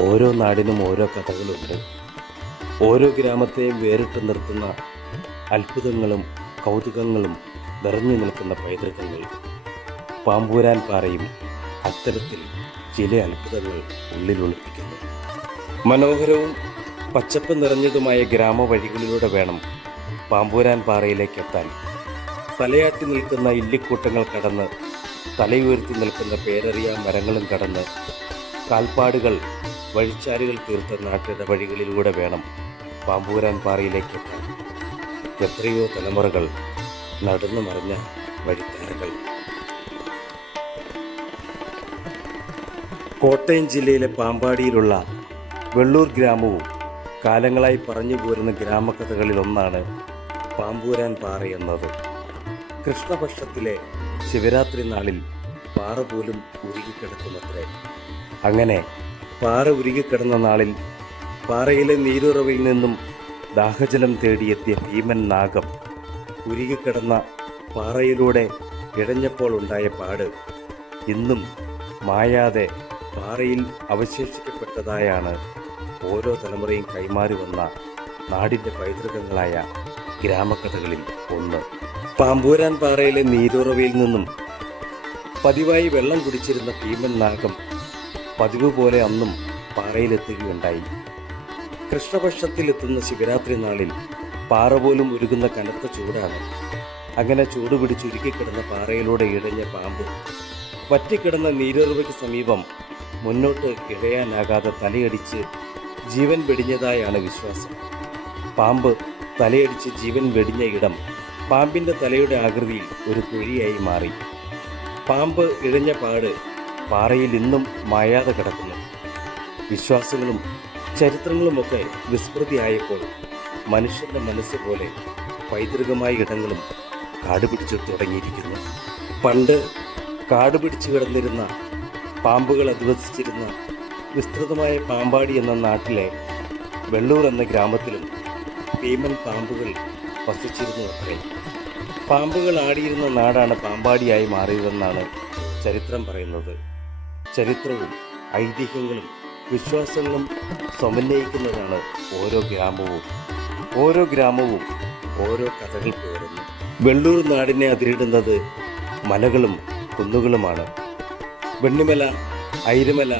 ഓരോ നാടിനും ഓരോ കഥകളുണ്ട്. ഓരോ ഗ്രാമത്തെയും വേറിട്ട് നിർത്തുന്ന അത്ഭുതങ്ങളും കൗതുകങ്ങളും നിറഞ്ഞു നിൽക്കുന്ന പൈതൃകങ്ങൾ. പാമ്പൂരാൻ പാറയും അത്തരത്തിൽ ചില അത്ഭുതങ്ങൾ ഉള്ളിൽ ഒളിപ്പിക്കുന്നു മനോഹരവും പച്ചപ്പ് നിറഞ്ഞതുമായ ഗ്രാമവഴികളിലൂടെ വേണം പാമ്പൂരാൻ പാറയിലേക്ക് എത്താൻ തലയാട്ടി നിൽക്കുന്ന ഇല്ലിക്കൂട്ടങ്ങൾ കടന്ന് തലയുയർത്തി നിൽക്കുന്ന പേരറിയാം മരങ്ങളും കടന്ന് കാൽപ്പാടുകൾ വഴിച്ചാലുകൾ തീർത്ത നാട്ടിട വഴികളിലൂടെ വേണം പാമ്പൂരാൻ പാറയിലേക്ക് എത്താൻ എത്രയോ തലമുറകൾ നടന്നു മറിഞ്ഞ വഴിത്താരകൾ. കോട്ടയം ജില്ലയിലെ പാമ്പാടിയിലുള്ള വെള്ളൂർ ഗ്രാമവും കാലങ്ങളായി പറഞ്ഞു പോരുന്ന ഗ്രാമകഥകളിൽ ഒന്നാണ് പാമ്പൂരാൻ പാറ എന്നത്. കൃഷ്ണപക്ഷത്തിലെ ശിവരാത്രി നാളിൽ പാറ പോലും ഉരുകിക്കിടക്കുന്നത്രേ അങ്ങനെ പാറ ഉരുകിക്കിടന്ന നാളിൽ പാറയിലെ നീരുറവിൽ നിന്നും ദാഹജലം തേടിയെത്തിയ ഭീമൻ നാഗം ഉരുകിക്കിടന്ന പാറയിലൂടെ ഇഴഞ്ഞപ്പോൾ ഉണ്ടായ പാട് ഇന്നും മായാതെ പാറയിൽ അവശേഷിക്കപ്പെട്ടതായാണ് ഓരോ തലമുറയും കൈമാറി വന്ന നാടിന്റെ പൈതൃകങ്ങളായ ഗ്രാമകഥകളിൽ ഒന്ന്. പാമ്പൂരാൻ പാറയിലെ നീരുറവയിൽ നിന്നും പതിവായി വെള്ളം കുടിച്ചിരുന്ന ഭീമൻ നാഗം പതിവ് പോലെ അന്നും പാറയിലെത്തുകയുണ്ടായി. കൃഷ്ണപക്ഷത്തിലെത്തുന്ന ശിവരാത്രി നാളിൽ പാറ പോലും ഉരുകുന്ന കനത്ത ചൂടാണ്. അങ്ങനെ ചൂട് പിടിച്ചുരുക്കിക്കിടന്ന പാറയിലൂടെ ഇഴഞ്ഞ പാമ്പ് പറ്റിക്കിടന്ന നീരുറവയ്ക്ക് സമീപം മുന്നോട്ട് ഇഴയാനാകാതെ തലയടിച്ച് ജീവൻ വെടിഞ്ഞതായാണ് വിശ്വാസം. പാമ്പ് തലയടിച്ച് ജീവൻ വെടിഞ്ഞ ഇടം പാമ്പിന്റെ തലയുടെ ആകൃതിയിൽ ഒരു കുഴിയായി മാറി. പാമ്പ് ഇഴഞ്ഞ പാട് പാറയിൽ ഇന്നും മായാതെ കിടക്കുന്നു. വിശ്വാസങ്ങളും ചരിത്രങ്ങളുമൊക്കെ വിസ്മൃതിയായപ്പോൾ മനുഷ്യന്റെ മനസ്സ് പോലെ പൈതൃകമായ ഇടങ്ങളും കാടുപിടിച്ചു തുടങ്ങിയിരിക്കുന്നു. പണ്ട് കാടുപിടിച്ചു കിടന്നിരുന്ന പാമ്പുകൾ അധിവസിച്ചിരുന്ന വിസ്തൃതമായ പാമ്പാടി എന്ന നാട്ടിലെ വെള്ളൂർ എന്ന ഗ്രാമത്തിലും ഭീമൻ പാമ്പുകൾ വസിച്ചിരുന്നു അത്രേ പാമ്പുകൾ ആടിയിരുന്ന നാടാണ് പാമ്പാടിയായി മാറിയതെന്നാണ് ചരിത്രം പറയുന്നത്. ചരിത്രവും ഐതിഹ്യങ്ങളും വിശ്വാസങ്ങളും സമന്വയിക്കുന്നതാണ് ഓരോ ഗ്രാമവും. ഓരോ ഗ്രാമവും ഓരോ കഥകൾ പേറുന്നു. വെള്ളൂർ നാടിനെ അതിരിടുന്നത് മലകളും കുന്നുകളുമാണ്. വെണ്ണിമല ഐരമല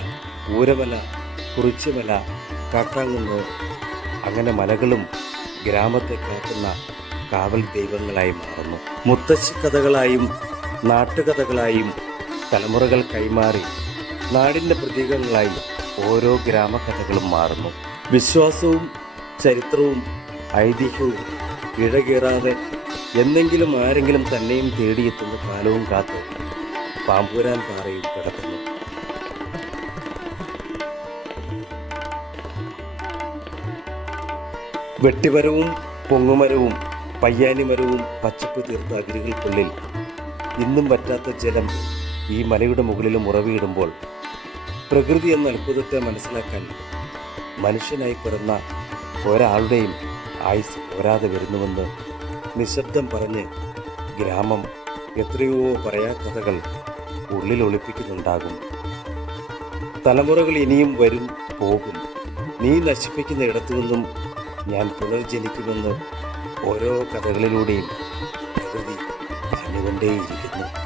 ഊരമല കുറിച്ചുമല കാട്ടാങ്കുന്ന് അങ്ങനെ മലകളും ഗ്രാമത്തെ കാക്കുന്ന കാവൽ ദൈവങ്ങളായി മാറുന്നു. മുത്തശ്ശി കഥകളായും നാട്ടുകഥകളായും തലമുറകൾ കൈമാറി നാടിന്റെ പ്രതീകങ്ങളായി ഓരോ ഗ്രാമകഥകളും മാറുന്നു. വിശ്വാസവും ചരിത്രവും ഐതിഹ്യവും ഇഴകീറാതെ എന്നെങ്കിലും ആരെങ്കിലും തന്നെയും തേടിയെത്തുന്ന കാലവും കാത്ത് പാമ്പൂരാൻ പാറയിൽ കിടക്കുന്നു. വെട്ടിമരവും പൊങ്ങുമരവും പയ്യാനിമരവും പച്ചപ്പ് തീർത്ത അതിരുകൾക്കുള്ളിൽ ഇന്നും പറ്റാത്ത ജലം ഈ മലയുടെ മുകളിലും ഉറവിയിടുമ്പോൾ പ്രകൃതി എന്ന അത്ഭുതത്തെ മനസ്സിലാക്കാൻ മനുഷ്യനായി പിറന്ന ഒരാളുടെയും ആയുസ് പോരാതെ വരുന്നുവെന്ന് നിശബ്ദം പറഞ്ഞ് ഗ്രാമം എത്രയോ പറയാക്കഥകൾ ഉള്ളിൽ ഒളിപ്പിക്കുന്നുണ്ടാകും. തലമുറകൾ ഇനിയും വരും പോകും. നീ നശിപ്പിക്കുന്ന ഇടത്തു നിന്നും ഞാൻ പുനർജനിക്കുമെന്ന് ഓരോ കഥകളിലൂടെയും പ്രകൃതി പറഞ്ഞുകൊണ്ടേയിരിക്കുന്നു